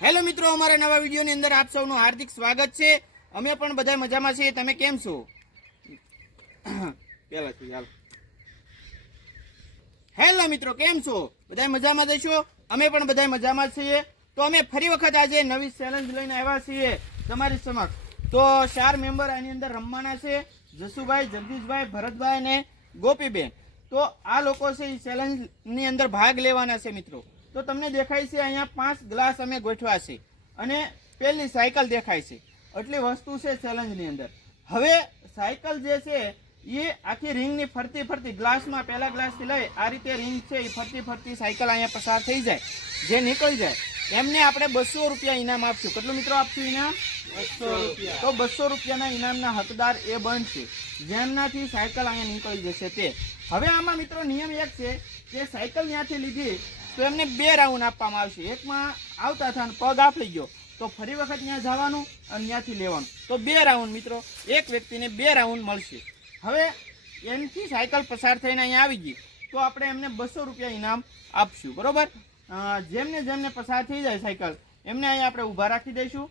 Hello મિત્રો, અમારા નવા વિડીયોની અંદર આપ સૌનું હાર્દિક સ્વાગત છે. અમે પણ બધા મજામાં છીએ. તમે કેમ છો? પહેલાથી હાલો. હેલો મિત્રો, કેમ છો? બધા મજામાં જશો અમે પણ બધા મજામાં છીએ. તો અમે ફરી વખત આજે નવી ચેલેન્જ લઈને આવ્યા છીએ તમારી સમક્ષ. તો ચાર મેમ્બર આની અંદર રમવાના છે. જસુભાઈ, જગદીશભાઈ, ભરતભાઈ અને ગોપીબેન. તો આ લોકો છે એ ચેલેન્જની અંદર ભાગ લેવાના છે મિત્રો. તો તમને દેખાય છે અહીંયા પાંચ ગ્લાસ અમે ગોઠવા છે. અને પહેલી સાયકલ દેખાય છે. એટલી વસ્તુ છે ચેલેન્જની અંદર. હવે સાયકલ જે છે એ આખી રિંગની ફરતી ફરતી ગ્લાસમાં પહેલા ગ્લાસથી લઈ આ રીતે રિંગ છે એ ફરતી ફરતી સાયકલ અહીંયા પસાર થઈ જાય. જે નીકળી જાય એમને આપણે બસો રૂપિયા ઇનામ આપશું. કેટલું મિત્રો આપશું ઇનામ? બસો રૂપિયા. તો બસો રૂપિયાના ઇનામના હકદાર એ બનશે. જેમનાથી સાયકલ અહીંયા નીકળી જશે તે. હવે આમાં મિત્રો નિયમ એક છે કે સાયકલ ત્યાંથી લીધી તો એમને બે રાઉન્ડ આપવામાં આવશે. એકમાં આવતા હતા પગ આપી ગયો. તો ફરી વખત ત્યાં જવાનું અને ત્યાંથી લેવાનું. તો બે રાઉન્ડ મિત્રો, એક વ્યક્તિને બે રાઉન્ડ મળશે. હવે એમથી સાયકલ પસાર થઈને અહીંયા આવી ગઈ. તો આપણે એમને બસો રૂપિયા ઇનામ આપશું. બરાબર? જેમને જેમને પસાર થઈ જાય સાયકલ, એમને અહીંયા આપણે ઊભા રાખી દઈશું.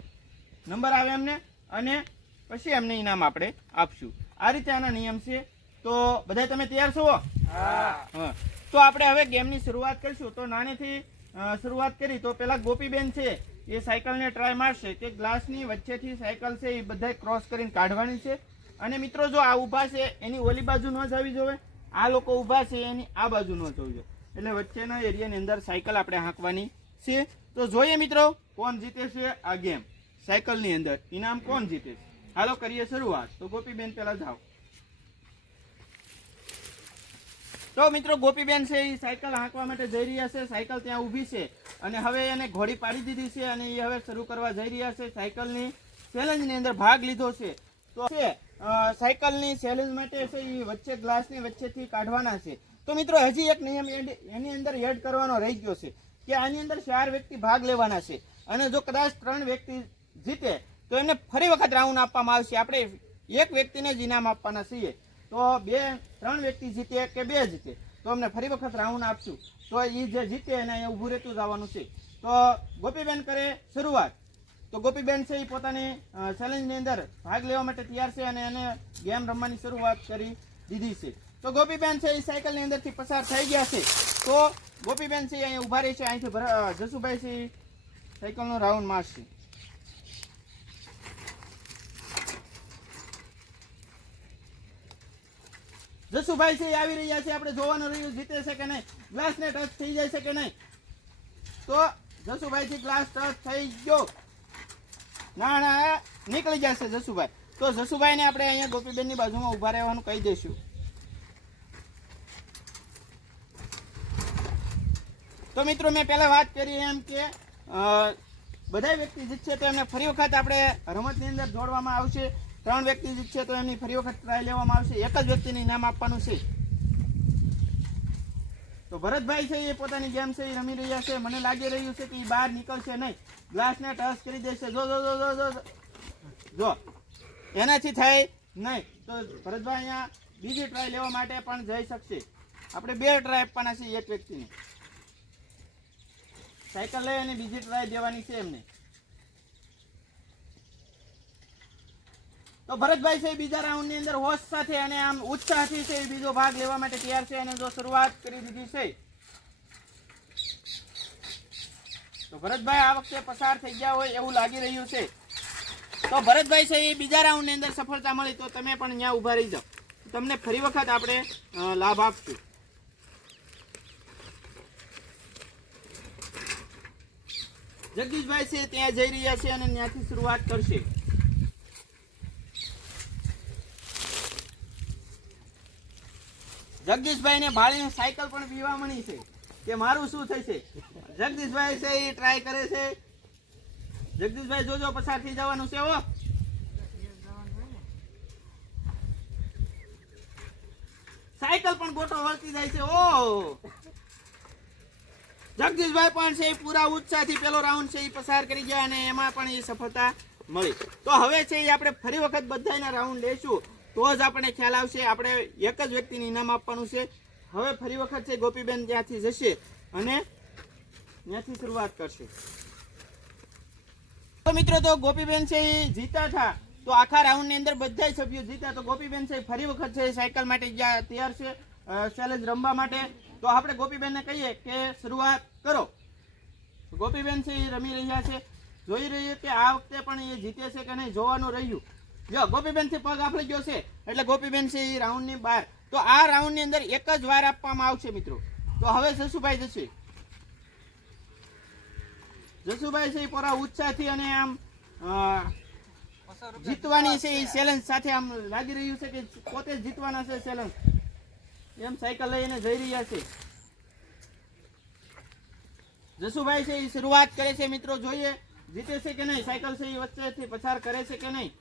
નંબર આવે એમને અને પછી એમને ઇનામ આપણે આપશું. આ રીતે આના નિયમ છે. તો બધા તમે તૈયાર છો? હા. તો આપણે હવે ગેમની શરૂઆત કરીશું. તો નાનેથી શરૂઆત કરી. તો પેલા ગોપીબેન છે એ સાયકલને ટ્રાય મારશે કે ગ્લાસની વચ્ચેથી સાયકલ છે એ બધા ક્રોસ કરીને કાઢવાની છે. અને મિત્રો જો આ ઊભા છે એની ઓલી બાજુ ન જવી જોવે. આ લોકો ઊભા છે એની આ બાજુ ન જવું. જોઈએ એટલે વચ્ચેના એરિયાની અંદર સાયકલ આપણે હાંકવાની છે. તો જોઈએ મિત્રો કોણ જીતે છે આ ગેમ? સાયકલની અંદર. ઇનામ કોણ જીતે છે? હાલો કરીએ શરૂઆત. તો ગોપીબેન પહેલાં જાઓ. તો મિત્રો, ગોપીબેન છે એ સાયકલ હાંકવા માટે જઈ રહ્યા છે. સાયકલ ત્યાં ઊભી છે અને હવે એને ઘોડી પાડી દીધી છે અને એ હવે શરૂ કરવા જઈ રહ્યા છે. સાયકલની ચેલેન્જની અંદર ભાગ લીધો છે. તો છે સાયકલની ચેલેન્જ માટે છે એ વચ્ચે ગ્લાસની વચ્ચેથી કાઢવાના છે. તો મિત્રો, હજી એક નિયમ એની અંદર એડ કરવાનો રહી ગયો છે કે આની અંદર ચાર વ્યક્તિ ભાગ લેવાના છે. અને જો કદાચ ત્રણ વ્યક્તિ જીતે, તો એને ફરી વખત રાઉન્ડ આપવામાં આવશે. આપણે એક વ્યક્તિને જ ઇનામ આપવાના છીએ. તો બે, ત્રણ વ્યક્તિ જીતે કે બે જીતે? તો અમને ફરી વખત રાઉન્ડ આપશું તો એ જે જીતે એને અહીંયા ઊભું રહેતું જવાનું છે. તો ગોપીબેન કરે શરૂઆત. તો ગોપીબેન છે એ પોતાની ચેલેન્જની અંદર ભાગ લેવા માટે તૈયાર છે અને એને ગેમ રમવાની શરૂઆત કરી દીધી છે. તો ગોપીબેન છે એ સાયકલની અંદરથી પસાર થઈ ગયા છે. તો ગોપીબેન છે અહીંયા ઊભા રહી છે. અહીંથી જસુભાઈ છે સાયકલનો રાઉન્ડ મારશે. જસુભાઈ છે આવી રહ્યા છે. આપણે જોવાનું રહ્યું, જીતે છે કે નહીં? ગ્લાસ ને ટચ થઈ જાય છે કે નહીં? તો જસુભાઈ થી ગ્લાસ ટચ થઈ ગયો. ના નીકળી જશે જસુભાઈ. તો જસુભાઈ ને આપણે અહીંયા ગોપીબેનની બાજુમાં ઊભા રહેવાનું કહી દઈશું. તો મિત્રો, મેં પહેલા વાત કરી એમ કે બધા વ્યક્તિ જીતશે તો એમને ફરી વખત આપણે રમતની અંદર જોડવામાં આવશે. ત્રણ વ્યક્તિ જીતશે તો એમની ફરી વખત ટ્રાય લેવામાં આવશે. એક જ વ્યક્તિને ઇનામ આપવાનું છે. તો ભરતભાઈ છે એ પોતાની ગેમ છે, એ રમી રહ્યા છે. મને લાગી રહ્યું છે કે એ બહાર નીકળશે નહીં. ગ્લાસને ટચ કરી દેશે. જો જો જો જો જો. જો. એનાથી થાય નહીં. તો ભરતભાઈ અહીંયા બીજી ટ્રાય લેવા માટે પણ જઈ શકશે. આપણે બે ટ્રાય આપવાના છે એક વ્યક્તિને. સાયકલ લઈ અને બીજી ટ્રાય દેવાની છે એમને. તો ભરતભાઈ છે બીજા રાઉન્ડની અંદર હોશ સાથે અને આમ ઉત્સાહથી છે બીજો ભાગ લેવા માટે તૈયાર છે અને જો શરૂઆત કરી દીધી છે. તો ભરતભાઈ આ વખતે પસાર થઈ ગયા હોય એવું લાગી રહ્યું છે. તો ભરતભાઈ છે એ બીજા રાઉન્ડની અંદર સફળતા મળી તો તમે પણ અહીંયા ઊભા રહી જાઓ. તમને ફરી વખત આપણે લાભ આપશું. જગદીશભાઈ છે ત્યાં જઈ રહ્યા છે અને ત્યાંથી શરૂઆત કરશે. જગદીશભાઈ ને ભાળીને સાયકલ પણ પીવા મળી છે. કે મારું શું થશે? જગદીશભાઈ છે, એ ટ્રાય કરે છે. જગદીશભાઈ, જોજો, પસાર થઈ જવાનું છે, હો. સાયકલ પણ ગોટો વળતી જાય છે ઓ જગદીશભાઈ પણ છે, એ પૂરા ઉત્સાહથી પેલો રાઉન્ડ છે, એ પસાર કરી ગયા અને એમાં પણ એ સફળતા મળી. તો હવે છે, એ આપણે ફરી વખત બધાના રાઉન્ડ લેશું. તો જ આપણે ખ્યાલ આવશે, આપણે એક જ વ્યક્તિને ઇનામ આપવાનું છે. હવે ફરી વખત છે, ગોપીબેન ત્યાંથી જશે અને ત્યાંથી શરૂઆત કરશે. તો મિત્રો, તો ગોપીબેન છે એ જીતા થા. તો આખા રાઉન્ડની અંદર બધા સભ્યો જીતા. તો ગોપીબેન છે ફરી વખત છે, સાયકલ માટે જ્યાં તૈયાર છે ચેલેન્જ રમવા માટે. તો આપણે ગોપીબેનને કહીએ કે શરૂઆત કરો. ગોપીબેન છે એ રમી રહ્યા છે. જોઈ રહ્યું કે આ વખતે પણ એ જીતે છે કે નહીં, જોવાનું રહ્યું. જો ગોપીબેનથી પગ આપણી ગયો છે. એટલે ગોપીબેન છે એ રાઉન્ડની બહાર. તો આ રાઉન્ડની અંદર એક જ વાર આપવામાં આવશે મિત્રો. તો હવે જસુભાઈ જશે. જસુભાઈ છે પોરા પૂરા ઉત્સાહથી અને આમ જીતવાની છે એ ચેલેન્જ સાથે આમ લાગી રહ્યું છે કે પોતે જ જીતવાના છે ચેલેન્જ એમ સાયકલ લઈને જઈ રહ્યા છે. જસુભાઈ છે એ શરૂઆત કરે છે મિત્રો, જોઈએ. જીતે છે કે નહીં? સાયકલ છે એ વચ્ચેથી પસાર કરે છે કે નહીં?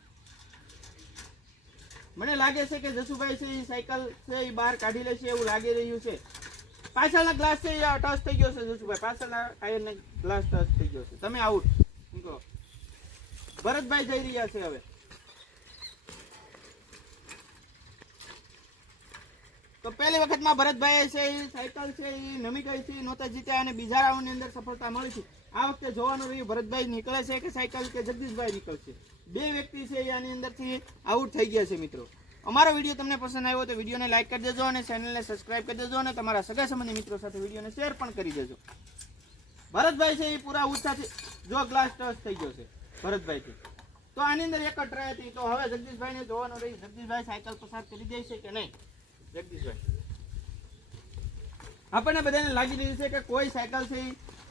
મને લાગે છે કે જસુભાઈ છે, એ સાયકલ છે, એ બહાર કાઢી લેશે એવું લાગી રહ્યું છે. પાછળના ગ્લાસ છે, એ ટચ થઈ ગયો છે, જસુભાઈ. પાછળના ટાયરને ગ્લાસ ટચ થઈ ગયો છે. તમે આઉટ નીકળો ભરતભાઈ જઈ રહ્યા છે હવે. તો પહેલી વખતમાં ભરતભાઈ છે, એ સાયકલ છે, એ નમી ગઈ છે, નહોતા જીત્યા અને બીજા રાઉન્ડની અંદર સફળતા મળી છે. આ વખતે જોવાનું રહ્યું, ભરતભાઈ નીકળે છે કે સાયકલ કે જગદીશભાઈ નીકળશે? બે વ્યક્તિ છે એ આની અંદરથી આઉટ થઈ ગયા છે મિત્રો. અમારો વીડિયો તમને પસંદ આવ્યો તો વિડીયોને લાઈક કરી દેજો અને ચેનલને સબસ્ક્રાઇબ કરી દેજો અને તમારા સગા સંબંધી મિત્રો સાથે વિડીયોને શેર પણ કરી દેજો. ભરતભાઈ છે એ પૂરા ઉત્સાહથી જો ગ્લાસ ટચ થઈ ગયો છે ભરતભાઈથી. તો આની અંદર એક જ ટ્રાય હતી તો હવે જગદીશભાઈને જોવાનું રહી જગદીશભાઈ સાયકલ પસાર કરી દે છે કે નહીં? જગદીશભાઈ. આપણને બધાને લાગી રહ્યું છે કે કોઈ સાયકલ છે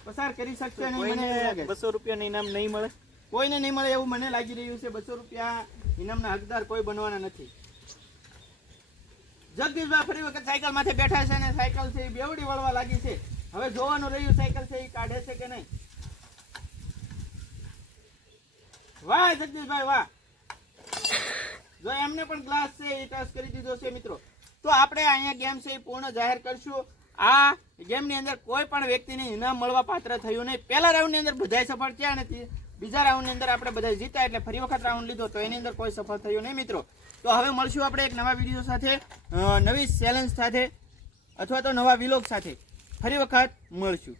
પસાર કરી શકશે નહીં. બસો રૂપિયાનું ઇનામ નહીં મળે? કોઈને નહીં મળે એવું મને લાગી રહ્યું છે. બસો રૂપિયા ઇનામના હકદાર કોઈ બનવાના નથી. જગદીશભાઈ ફરી વખત સાયકલ માથે બેઠા છે અને સાયકલ છે બેવડી વળવા લાગી છે. હવે જોવાનું રહ્યું સાયકલ છે એ કાઢે છે કે નહીં? વાહ, જગદીશભાઈ, વાહ. જો એમને પણ ગ્લાસ છે, એ ટચ કરી દીધો છે મિત્રો. તો આપણે અહીંયા ગેમ છે એ પૂર્ણ જાહેર કરશું. આ ગેમની અંદર કોઈ પણ વ્યક્તિને ઇનામ મળવા પાત્ર થયું નહીં. પહેલા રાઉન્ડની અંદર બધાય સફળ અને તી- બીજા રાઉન્ડની અંદર આપણે બધા જીત્યા એટલે ફરી વખત રાઉન્ડ લીધો તો એની અંદર કોઈ સફળ થયું નહીં મિત્રો. તો હવે મળશું આપણે એક નવા વીડિયો સાથે નવી ચેલેન્જ સાથે અથવા તો નવા વિલોગ સાથે. ફરી વખત મળશું.